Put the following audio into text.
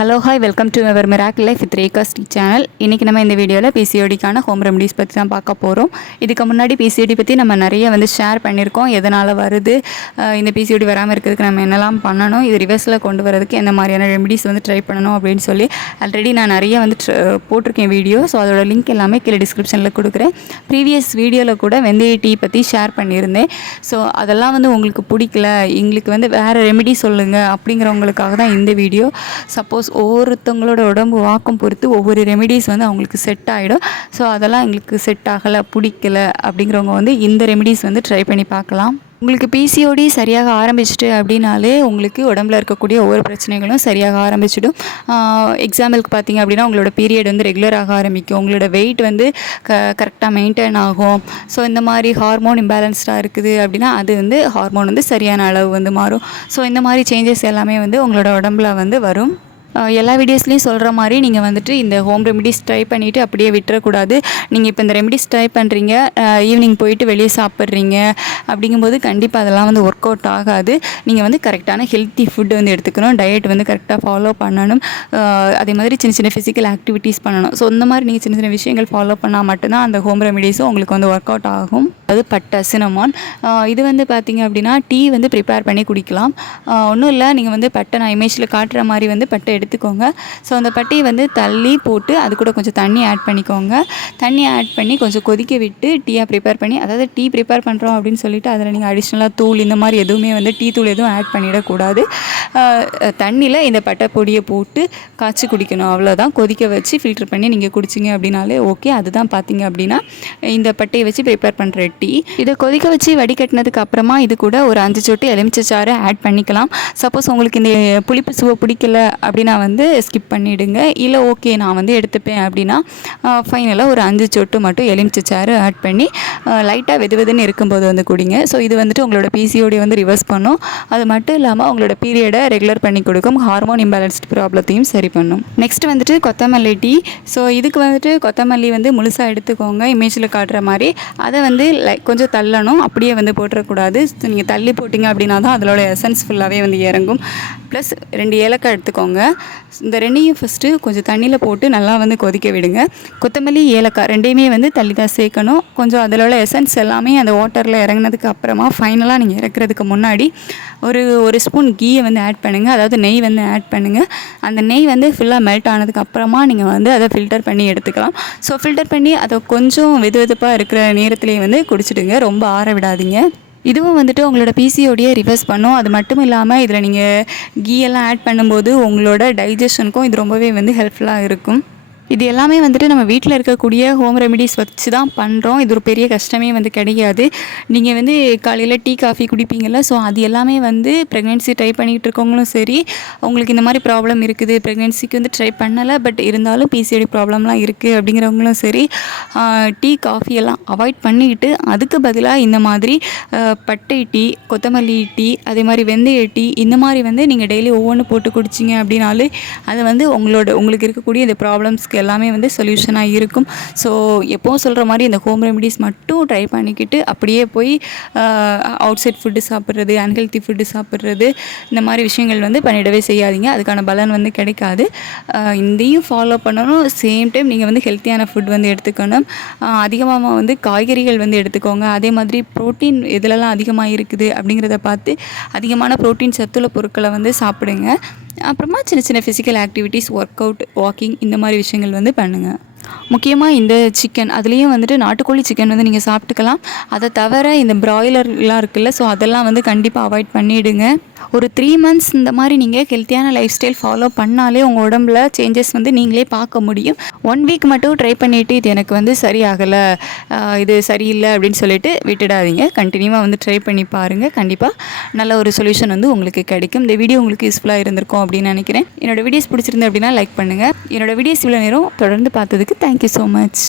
Hello hi welcome to our miracle life with Rekha Sri channel. இன்றைக்கி நம்ம இந்த வீடியோவில் பிசிஓடிக்கான ஹோம் ரெமடிஸ் பற்றி தான் பார்க்க போகிறோம். இதுக்கு முன்னாடி பிசிஓடி பற்றி நம்ம நிறைய ஷேர் பண்ணியிருக்கோம். எதனால் வருது, இந்த பிசிஓடி வராமல் இருக்கிறதுக்கு நம்ம என்னெல்லாம் பண்ணணும், இது ரிவர்ஸில் கொண்டு வரதுக்கு எந்த மாதிரியான ரெமடிஸ் ட்ரை பண்ணணும் அப்படின்னு சொல்லி ஆல்ரெடி நான் நிறைய போட்டிருக்கேன் வீடியோ. ஸோ அதோட லிங்க் எல்லாமே கீழே டிஸ்கிரிப்ஷனில் கொடுக்குறேன். ப்ரீவியஸ் வீடியோவில் கூட வெந்தய டீ பற்றி ஷேர் பண்ணியிருந்தேன். ஸோ அதெல்லாம் உங்களுக்கு பிடிக்கல, எங்களுக்கு வேறு ரெமெடி சொல்லுங்கள் அப்படிங்கிறவங்களுக்காக தான் இந்த வீடியோ. சப்போஸ் ஒவ்வொருத்தவங்களோட உடம்பு வாக்கம் பொறுத்து ஒவ்வொரு ரெமெடிஸ் அவங்களுக்கு செட் ஆகிடும். ஸோ அதெல்லாம் எங்களுக்கு செட் ஆகலை, பிடிக்கல அப்படிங்கிறவங்க இந்த ரெமெடிஸ் ட்ரை பண்ணி பார்க்கலாம். உங்களுக்கு பிசிஓடி சரியாக ஆரம்பிச்சிட்டு அப்படின்னாலே உங்களுக்கு உடம்புல இருக்கக்கூடிய ஒவ்வொரு பிரச்சனைகளும் சரியாக ஆரம்பிச்சிடும். எக்ஸாம்பிளுக்கு பார்த்தீங்க அப்படின்னா உங்களோட பீரியட் ரெகுலராக ஆரம்பிக்கும், உங்களோட வெயிட் கரெக்டாக மெயின்டைன் ஆகும். ஸோ இந்த மாதிரி ஹார்மோன் இம்பேலன்ஸ்டாக இருக்குது அப்படின்னா அது ஹார்மோன் சரியான அளவு மாறும். ஸோ இந்த மாதிரி சேஞ்சஸ் எல்லாமே உங்களோட உடம்புல வரும். எல்லா வீடியோஸ்லேயும் சொல்கிற மாதிரி நீங்கள் இந்த ஹோம் ரெமிடிஸ் ட்ரை பண்ணிவிட்டு அப்படியே விட்டுறக்கூடாது. நீங்கள் இப்போ இந்த ரெமிடிஸ் ட்ரை பண்ணுறீங்க, ஈவினிங் போயிட்டு வெளியே சாப்பிட்றீங்க அப்படிங்கும்போது கண்டிப்பாக அதெல்லாம் ஒர்க் அவுட் ஆகாது. நீங்கள் கரெக்டான ஹெல்த்தி ஃபுட்டு எடுத்துக்கணும், டயட் கரெக்டாக ஃபாலோ பண்ணணும், அதே மாதிரி சின்ன சின்ன ஃபிசிக்கல் ஆக்டிவிட்டீஸ் பண்ணணும். ஸோ இந்த மாதிரி நீங்கள் சின்ன சின்ன விஷயங்கள் ஃபாலோ பண்ணால் மட்டும்தான் அந்த ஹோம் ரெமிடிஸும் உங்களுக்கு ஒர்க் அவுட் ஆகும். அது பட்டை, சினமான், இது பார்த்தீங்க அப்படின்னா டீ ப்ரிப்பேர் பண்ணி குடிக்கலாம். ஒன்றும் இல்லை, நீங்கள் பட்டை நான் இமேஜில் காட்டுற மாதிரி பட்டை எடுத்துக்கோங்க. ஸோ அந்த பட்டையை தள்ளி போட்டு அது கூட கொஞ்சம் தண்ணி ஆட் பண்ணிக்கோங்க. தண்ணி ஆட் பண்ணி கொஞ்சம் கொதிக்க விட்டு டீயாக ப்ரிப்பேர் பண்ணி, அதாவது டீ ப்ரிப்பேர் பண்ணுறோம் அப்படின்னு சொல்லிட்டு அதில் நீங்கள் அடிஷ்னலாக தூள் இந்த மாதிரி எதுவுமே டீ தூள் எதுவும் ஆட் பண்ணிடக்கூடாது. தண்ணியில் இந்த பட்டை பொடியை போட்டு காய்ச்சி குடிக்கணும், அவ்வளோதான். கொதிக்க வச்சு ஃபில்டர் பண்ணி நீங்கள் குடிச்சிங்க அப்படின்னாலே ஓகே. அதுதான் பார்த்தீங்க அப்படின்னா இந்த பட்டையை வச்சு ப்ரிப்பேர் பண்ணுற டீ. இதை கொதிக்க வச்சு வடிகட்டினதுக்கு அப்புறமா இது கூட ஒரு 5 சொட்டு எலுமிச்சை சாறு ஆட் பண்ணிக்கலாம். சப்போஸ் உங்களுக்கு இந்த புளிப்பு சுவை பிடிக்கல அப்படின்னா ஸ்கிப் பண்ணிவிடுங்க. இல்லை ஓகே நான் எடுத்துப்பேன் அப்படின்னா ஃபைனலாக ஒரு 5 சொட்டு மட்டும் எலுமிச்சை சாறு ஆட் பண்ணி லைட்டாக வெதுன்னு இருக்கும்போது குடிங்க. ஸோ இது உங்களோட பிசிஓடி ரிவர்ஸ் பண்ணும். அது மட்டும் இல்லாமல் உங்களோட பீரியடை ரெகுலர் பண்ணி கொடுக்கும், ஹார்மோன் இம்பேலன்ஸ்ட் ப்ராப்ளத்தையும் சரி பண்ணும். நெக்ஸ்ட் கொத்தமல்லி டீ. ஸோ இதுக்கு கொத்தமல்லி முழுசாக எடுத்துக்கோங்க, இமேஜில் காட்டுற மாதிரி. அதை கொஞ்சம் தள்ளணும், அப்படியே போட்டுறக்கூடாது. நீங்கள் தள்ளி போட்டிங்க அப்படின்னா தான் அதோட எசன்ஸ் ஃபுல்லாகவே இறங்கும். ப்ளஸ் 2 ஏலக்காய் எடுத்துக்கோங்க. இந்த ரெண்டையும் ஃபஸ்ட்டு கொஞ்சம் தண்ணியில் போட்டு நல்லா கொதிக்க விடுங்க. கொத்தமல்லி, ஏலக்காய் ரெண்டையுமே தள்ளி தான் சேர்க்கணும். கொஞ்சம் அதில் உள்ள எசன்ஸ் எல்லாமே அந்த வாட்டரில் இறங்கினதுக்கு அப்புறமா ஃபைனலாக நீங்கள் இறக்குறதுக்கு முன்னாடி ஒரு ஸ்பூன் கீயை ஆட் பண்ணுங்கள், அதாவது நெய் ஆட் பண்ணுங்கள். அந்த நெய் ஃபுல்லாக மெல்ட் ஆனதுக்கு அப்புறமா நீங்கள் அதை ஃபில்டர் பண்ணி எடுத்துக்கலாம். ஸோ ஃபில்டர் பண்ணி அதை கொஞ்சம் வெதுப்பாக இருக்கிற நேரத்துலேயே குடிச்சிடுங்க, ரொம்ப ஆற விடாதீங்க. இதுவும் உங்களோட பிசிஓடியை ரிவர்ஸ் பண்ணும். அது மட்டும் இல்லாமல் இதில் நீங்கள் கீயெல்லாம் ஆட் பண்ணும்போது உங்களோட டைஜஷனுக்கும் இது ரொம்பவே ஹெல்ப்ஃபுல்லாக இருக்கும். இது எல்லாமே நம்ம வீட்டில் இருக்கக்கூடிய ஹோம் ரெமிடிஸ் வச்சு தான் பண்ணுறோம். இது ஒரு பெரிய கஷ்டமே கிடையாது. நீங்கள் காலையில் டீ காஃபி குடிப்பீங்கள்ல, ஸோ அது எல்லாமே ப்ரெக்னென்சி ட்ரை பண்ணிகிட்டு இருக்கவங்களும் சரி, உங்களுக்கு இந்த மாதிரி ப்ராப்ளம் இருக்குது, ப்ரெக்னென்சிக்கு ட்ரை பண்ணலை பட் இருந்தாலும் பிசிஓடி ப்ராப்ளம்லாம் இருக்குது அப்படிங்கிறவங்களும் சரி, டீ காஃபி எல்லாம் அவாய்ட் பண்ணிக்கிட்டு அதுக்கு பதிலாக இந்த மாதிரி பட்டை டீ, கொத்தமல்லி டீ, அதே மாதிரி வெந்தய டீ, இந்த மாதிரி நீங்கள் டெய்லி ஒவ்வொன்று போட்டு குடிச்சிங்க அப்படின்னாலே அது உங்களுக்கு இருக்கக்கூடிய இந்த ப்ராப்ளம்ஸ்க்கு எல்லாமே சொல்யூஷனாக இருக்கும். ஸோ எப்போவும் சொல்கிற மாதிரி இந்த ஹோம் ரெமிடிஸ் மட்டும் ட்ரை பண்ணிக்கிட்டு அப்படியே போய் அவுட் சைட் ஃபுட்டு சாப்பிட்றது, அன்ஹெல்த்தி ஃபுட்டு சாப்பிட்றது, இந்த மாதிரி விஷயங்கள் பண்ணிடவே செய்யாதீங்க. அதுக்கான பலன் கிடைக்காது. இதையும் ஃபாலோ பண்ணணும். சேம் டைம் நீங்கள் ஹெல்த்தியான ஃபுட் எடுத்துக்கணும். அதிகமாக காய்கறிகள் எடுத்துக்கோங்க. அதே மாதிரி ப்ரோட்டீன் எதுலலாம் அதிகமாக இருக்குது அப்படிங்கிறத பார்த்து அதிகமான ப்ரோட்டீன் சத்துள்ள பொருட்களை சாப்பிடுங்க. அப்புறமா சின்ன சின்ன physical activities, work out, walking, இந்த மாதிரி விஷயங்கள் பண்ணுங்கள். முக்கியமாக இந்த சிக்கன், அதுலேயும் நாட்டுக்கோழி சிக்கன் நீங்கள் சாப்பிட்டுக்கலாம். அதை தவிர இந்த பிராய்லர்லாம் இருக்குல்ல, ஸோ அதெல்லாம் கண்டிப்பாக அவாய்ட் பண்ணிவிடுங்க. ஒரு 3 months இந்த மாதிரி நீங்கள் ஹெல்த்தியான லைஃப் ஸ்டைல் ஃபாலோ பண்ணாலே உங்கள் உடம்புல சேஞ்சஸ் நீங்களே பார்க்க முடியும். 1 week மட்டும் ட்ரை பண்ணிவிட்டு இது எனக்கு சரியாகலை, இது சரியில்லை அப்படின்னு சொல்லிட்டு விட்டுடாதீங்க. கண்டினியூவாக ட்ரை பண்ணி பாருங்கள், கண்டிப்பாக நல்ல ஒரு சொல்யூஷன் உங்களுக்கு கிடைக்கும். இந்த வீடியோ உங்களுக்கு யூஸ்ஃபுல்லாக இருந்திருக்கும் அப்படின்னு நினைக்கிறேன். என்னோடய வீடியோஸ் பிடிச்சிருந்து அப்படின்னா லைக் பண்ணுங்கள். என்னோடய வீடியோஸ் இவ்வளோ நேரம் தொடர்ந்து பார்த்ததுக்கு தேங்க்யூ ஸோ மச்.